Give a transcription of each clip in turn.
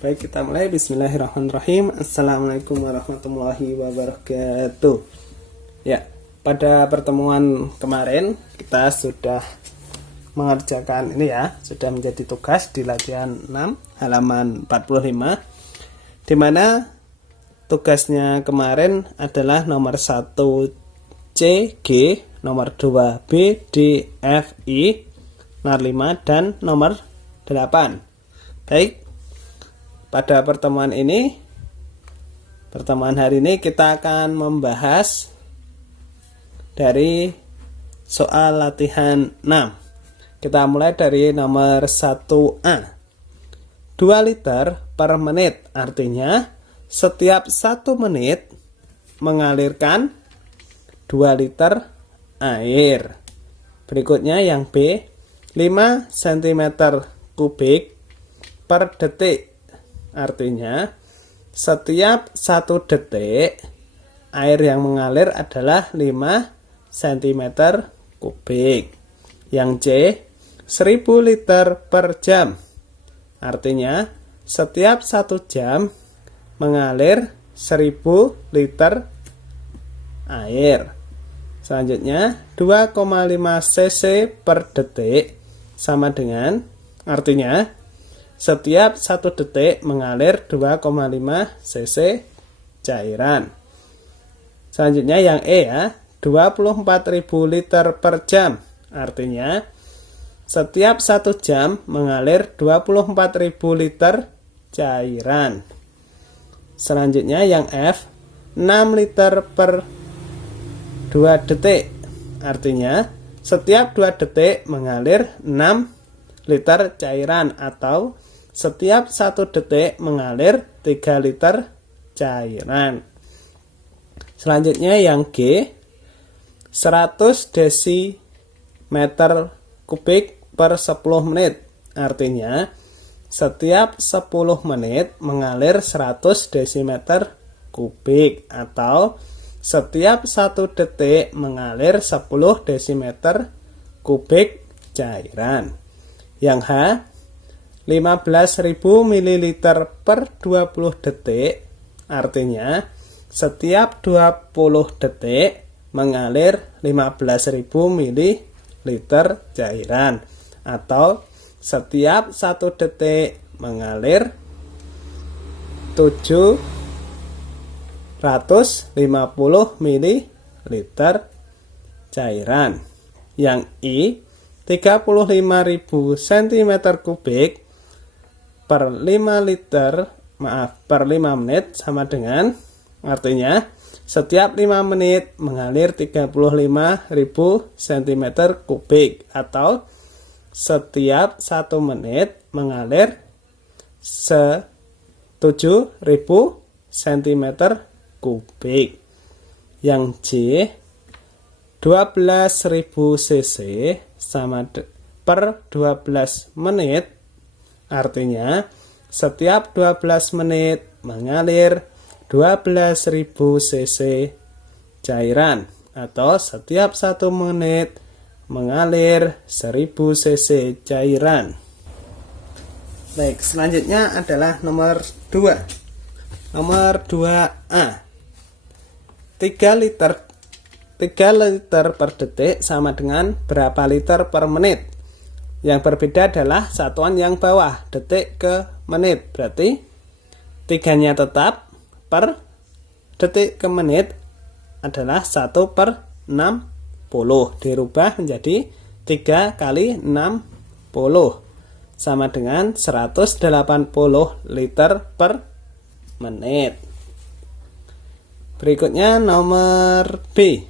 Baik, kita mulai. Bismillahirrahmanirrahim. Assalamualaikum warahmatullahi wabarakatuh. Ya, pada pertemuan kemarin kita sudah mengerjakan ini ya, sudah menjadi tugas di latihan 6 halaman 45, di mana tugasnya kemarin adalah nomor 1 C, G, nomor 2 B, D, F, I, nomor 5 dan nomor 8. Baik, pada pertemuan hari ini kita akan membahas dari soal latihan 6. Kita mulai dari nomor 1A. 2 liter per menit, artinya setiap 1 menit mengalirkan 2 liter air. Berikutnya yang B, 5 cm kubik per detik. Artinya setiap 1 detik air yang mengalir adalah 5 cm kubik. Yang C, 1000 liter per jam. Artinya setiap 1 jam mengalir 1000 liter air. Selanjutnya 2,5 cc per detik sama dengan, artinya setiap 1 detik mengalir 2,5 cc cairan. Selanjutnya yang E ya, 24.000 liter per jam. Artinya setiap 1 jam mengalir 24.000 liter cairan. Selanjutnya yang F, 6 liter per 2 detik. Artinya setiap 2 detik mengalir 6 liter cairan, atau setiap 1 detik mengalir 3 liter cairan. Selanjutnya yang G, 100 desimeter kubik per 10 menit. Artinya setiap 10 menit mengalir 100 desimeter kubik, atau setiap 1 detik mengalir 10 desimeter kubik cairan. Yang H, 15.000 ml per 20 detik. Artinya setiap 20 detik mengalir 15.000 ml cairan, atau setiap 1 detik mengalir 750 ml cairan. Yang I, 35.000 cm kubik per 5 menit sama dengan, artinya setiap 5 menit mengalir 35.000 cm kubik, atau setiap 1 menit mengalir 7.000 cm kubik. Yang J, 12.000 cc sama per 12 menit. Artinya setiap 12 menit mengalir 12.000 cc cairan, atau setiap 1 menit mengalir 1000 cc cairan. Baik, selanjutnya adalah nomor 2. Nomor 2A. 3 liter per detik sama dengan berapa liter per menit? Yang berbeda adalah satuan yang bawah, detik ke menit. Berarti 3-nya tetap, per detik ke menit adalah 1 per 60. Dirubah menjadi 3 kali 60 sama dengan 180 liter per menit. Berikutnya nomor B,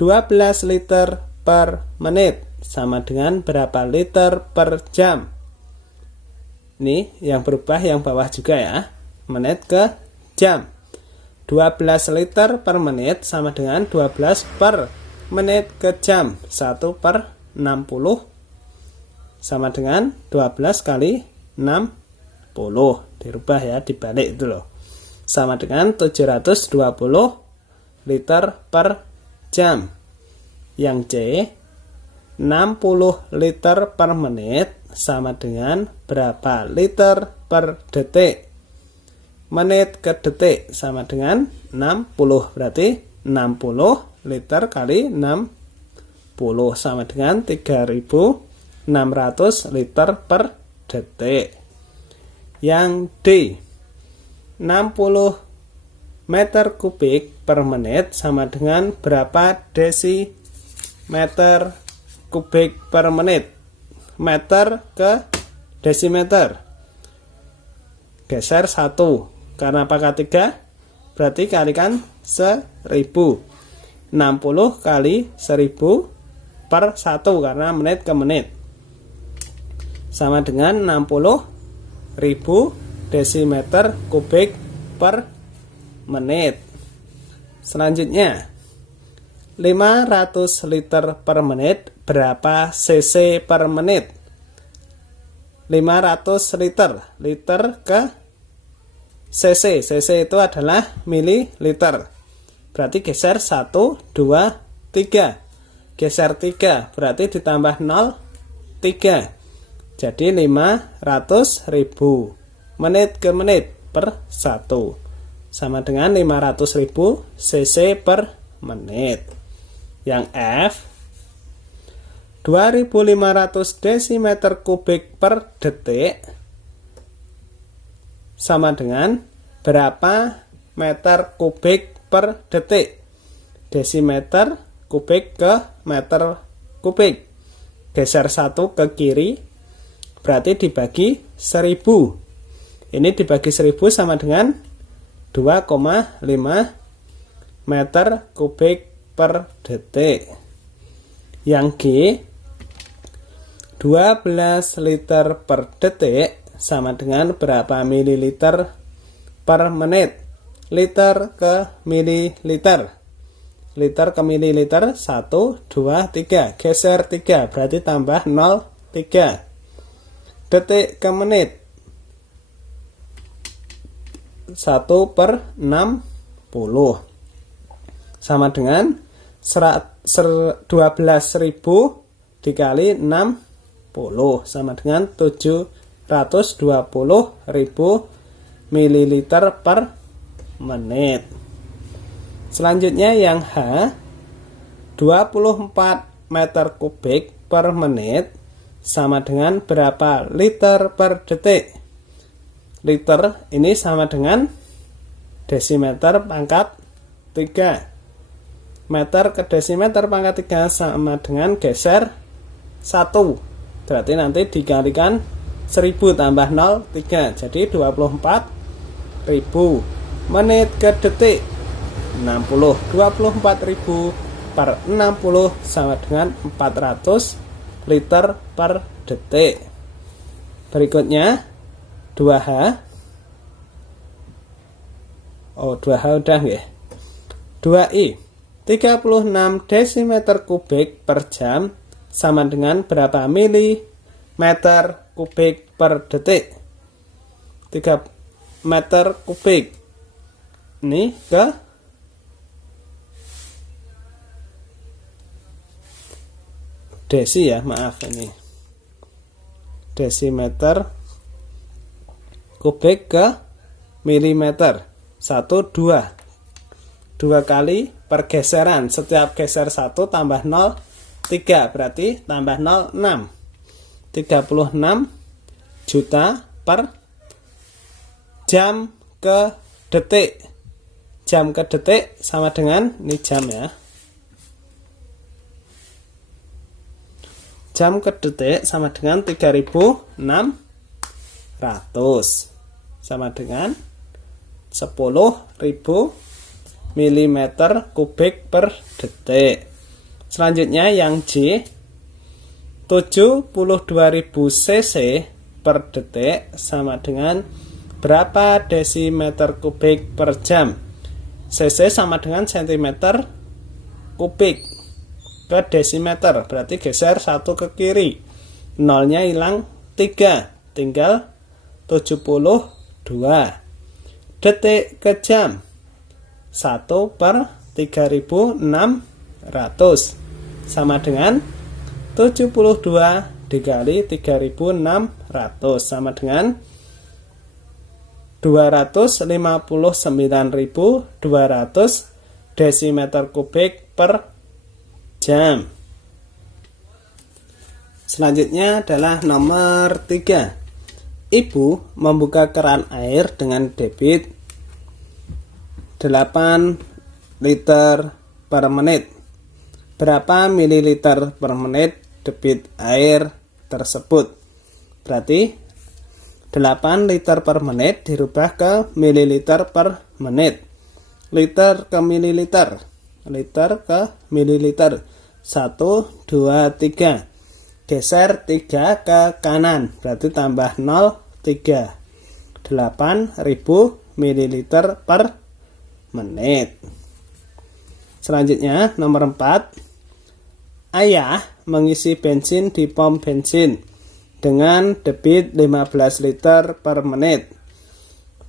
12 liter per menit sama dengan berapa liter per jam? Ini yang berubah yang bawah juga ya, menit ke jam. 12 liter per menit sama dengan 12 per menit ke jam. 1 per 60 sama dengan 12 kali 60. Dirubah ya, dibalik itu loh. Sama dengan 720 liter per jam. Yang C, 60 liter per menit sama dengan berapa liter per detik. Menit ke detik sama dengan 60. Berarti 60 liter kali 60 sama dengan 3.600 liter per detik. Yang D, 60 meter kubik per menit sama dengan berapa desimeter kubik per menit? Meter ke desimeter. Geser 1. Karena pangkat 3, berarti kalikan 1000. 60 kali 1000 per 1 karena menit ke menit. Sama dengan 60.000 desimeter kubik per menit. Selanjutnya, 500 liter per menit berapa cc per menit? 500 liter. Liter ke cc. Cc itu adalah mililiter. Berarti geser 1, 2, 3. Geser 3. Berarti ditambah 0, 3. Jadi 500.000 menit ke menit per 1. Sama dengan 500.000 cc per menit. Yang F, 2500 desimeter kubik per detik sama dengan berapa meter kubik per detik? Desimeter kubik ke meter kubik. Geser 1 ke kiri, berarti dibagi 1000. Ini dibagi 1000 sama dengan 2,5 meter kubik per detik. Yang G, 12 liter per detik sama dengan berapa mililiter per menit? Liter ke mililiter. Liter ke mililiter 1, 2, 3. Geser 3 berarti tambah 0, 3. Detik ke menit 1 per 60 sama dengan 12.000 dikali 60 sama dengan 720.000 mililiter per menit. Selanjutnya yang H, 24 meter kubik per menit sama dengan berapa liter per detik? Liter ini sama dengan desimeter pangkat 3. Meter ke desimeter pangkat 3 sama dengan geser 1. Berarti nanti dikalikan 1000 tambah 0, 3. Jadi 24.000 menit ke detik 60. 24.000 per 60 sama dengan 400 liter per detik. Berikutnya 2H. Oh, 2H udah nggih. 2I, 36 desimeter kubik per jam sama dengan berapa milimeter kubik per detik? 3 meter kubik. Ini ke desi ya, maaf ini. Desimeter kubik ke milimeter. 1, 2. 2 kali pergeseran. Setiap geser 1 tambah 0, 3. Berarti tambah 0, 6. 36 juta per jam ke detik. Jam ke detik sama dengan, ini jam ya. Jam ke detik sama dengan 3.600. Sama dengan 10.000 milimeter kubik per detik. Selanjutnya yang J, 72.000 cc per detik sama dengan berapa desimeter kubik per jam? Cc sama dengan centimeter kubik ke desimeter, berarti geser 1 ke kiri, nolnya hilang 3, tinggal 72 detik ke jam. 1 per 3.600 sama dengan 72 dikali 3.600 sama dengan 259.200 desimeter kubik per jam. Selanjutnya adalah nomor 3. Ibu membuka keran air dengan debit 8 liter per menit. Berapa mililiter per menit debit air tersebut? Berarti 8 liter per menit dirubah ke mililiter per menit. Liter ke mililiter. Liter ke mililiter. 1, 2, 3. Geser 3 ke kanan. Berarti tambah 0, 3. 8.000 mililiter per menit. Selanjutnya nomor 4. Ayah mengisi bensin di pom bensin dengan debit 15 liter per menit.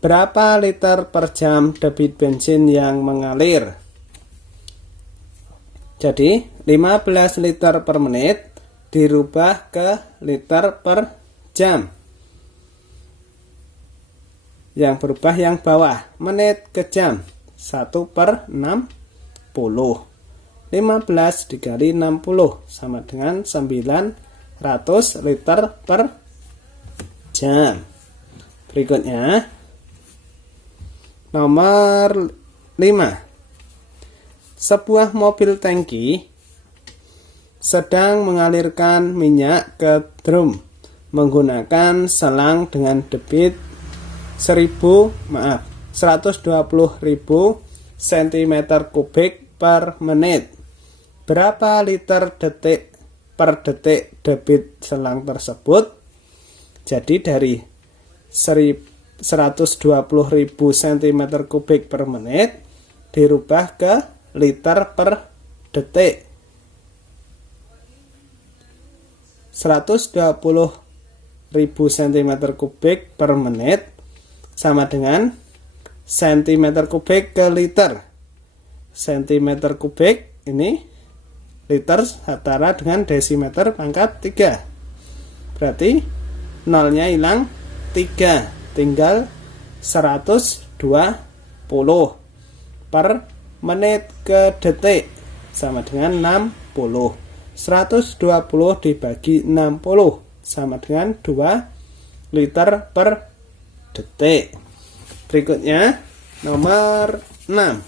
Berapa liter per jam debit bensin yang mengalir? Jadi 15 liter per menit dirubah ke liter per jam. Yang berubah yang bawah, menit ke jam. 1/60. 15 dikali 60 sama dengan 900 liter per jam. Berikutnya nomor 5. Sebuah mobil tangki sedang mengalirkan minyak ke drum menggunakan selang dengan debit 120.000 cm kubik per menit. Berapa liter detik per detik debit selang tersebut? Jadi dari 120.000 cm kubik per menit dirubah ke liter per detik. 120.000 cm kubik per menit sama dengan cm kubik ke liter. Cm kubik ini liter setara dengan desimeter pangkat 3. Berarti nolnya hilang 3, tinggal 120 per menit ke detik sama dengan 60. 120 dibagi 60 sama dengan 2 liter per detik. Berikutnya nomor 6.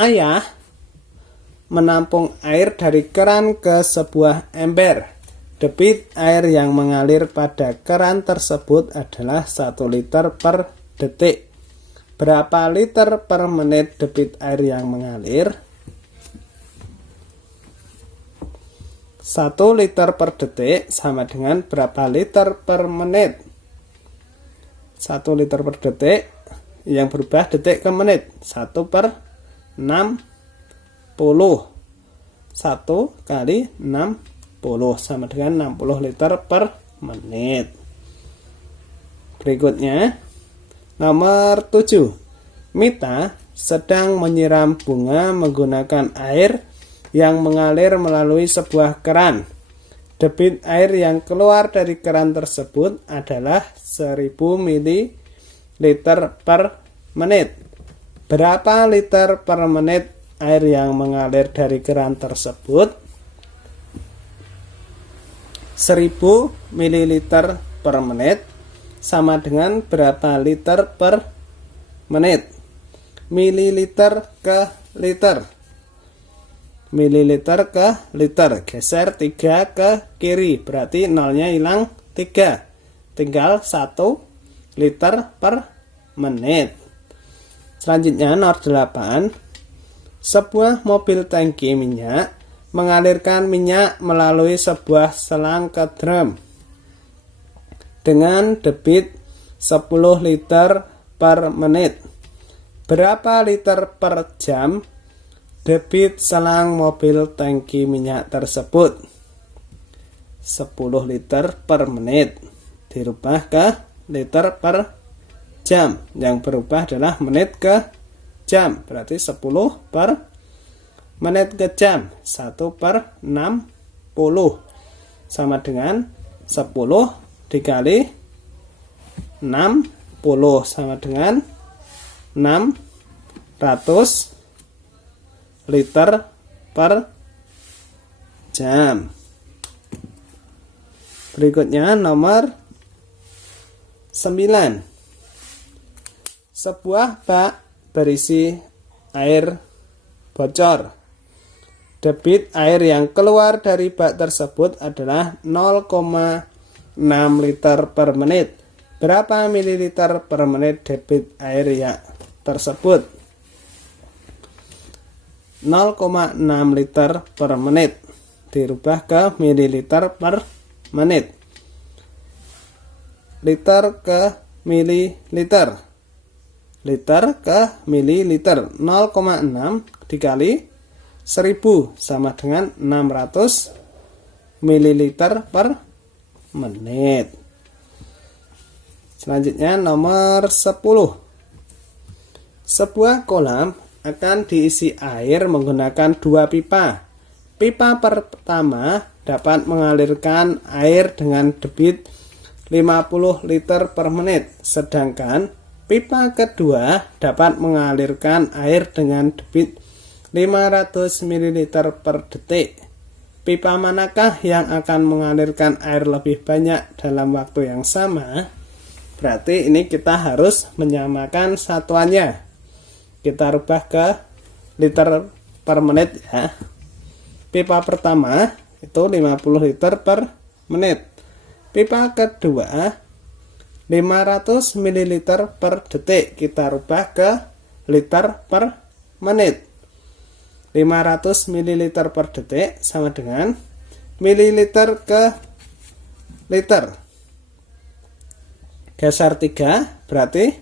Ayah menampung air dari keran ke sebuah ember. Debit air yang mengalir pada keran tersebut adalah 1 liter per detik. Berapa liter per menit debit air yang mengalir? 1 liter per detik sama dengan berapa liter per menit? 1 liter per detik yang berubah detik ke menit. 1/60. 1 kali 60 sama dengan 60 liter per menit. Berikutnya nomor 7. Mita sedang menyiram bunga menggunakan air yang mengalir melalui sebuah keran. Debit air yang keluar dari keran tersebut adalah 1000 ml per menit. Berapa liter per menit air yang mengalir dari keran tersebut? 1000 ml per menit sama dengan berapa liter per menit? Mililiter ke liter. Mililiter ke liter. Geser 3 ke kiri. Berarti nolnya hilang 3. Tinggal 1 liter per menit. Selanjutnya nomor 8. Sebuah mobil tangki minyak mengalirkan minyak melalui sebuah selang ke drum dengan debit 10 liter per menit. Berapa liter per jam debit selang mobil tangki minyak tersebut? 10 liter per menit dirubah ke liter per jam. Yang berubah adalah menit ke jam. Berarti 10 per menit ke jam. 1/60 sama dengan 10 dikali 60 sama dengan 600 liter per jam. Berikutnya nomor 9. Sebuah bak berisi air bocor. Debit air yang keluar dari bak tersebut adalah 0,6 liter per menit. Berapa mililiter per menit debit air yang tersebut? 0,6 liter per menit dirubah ke mililiter per menit. Liter ke mililiter. Liter ke mililiter. 0,6 dikali 1000 sama dengan 600 mililiter per menit. Selanjutnya nomor 10. Sebuah kolam akan diisi air menggunakan 2 pipa. Pipa pertama dapat mengalirkan air dengan debit 50 liter per menit, sedangkan pipa kedua dapat mengalirkan air dengan debit 500 ml per detik. Pipa manakah yang akan mengalirkan air lebih banyak dalam waktu yang sama? Berarti ini kita harus menyamakan satuannya. Kita rubah ke liter per menit ya. Pipa pertama itu 50 liter per menit. Pipa kedua 500 ml per detik. Kita rubah ke liter per menit. 500 ml per detik sama dengan mililiter ke liter. Geser 3 berarti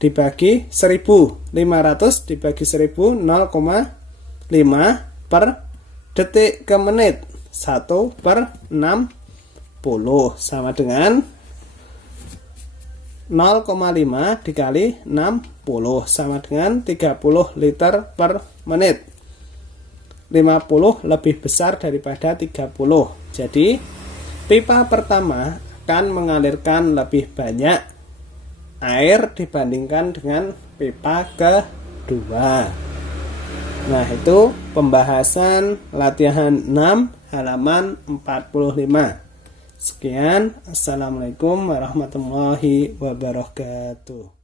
dibagi 1000. 500 dibagi 1000 0,5 per detik ke menit. 1 per 60 sama dengan 0,5 dikali 60 sama dengan 30 liter per menit. 50 lebih besar daripada 30. Jadi pipa pertama akan mengalirkan lebih banyak air dibandingkan dengan pipa kedua. Nah, itu pembahasan latihan 6 halaman 45. Sekian, assalamualaikum warahmatullahi wabarakatuh.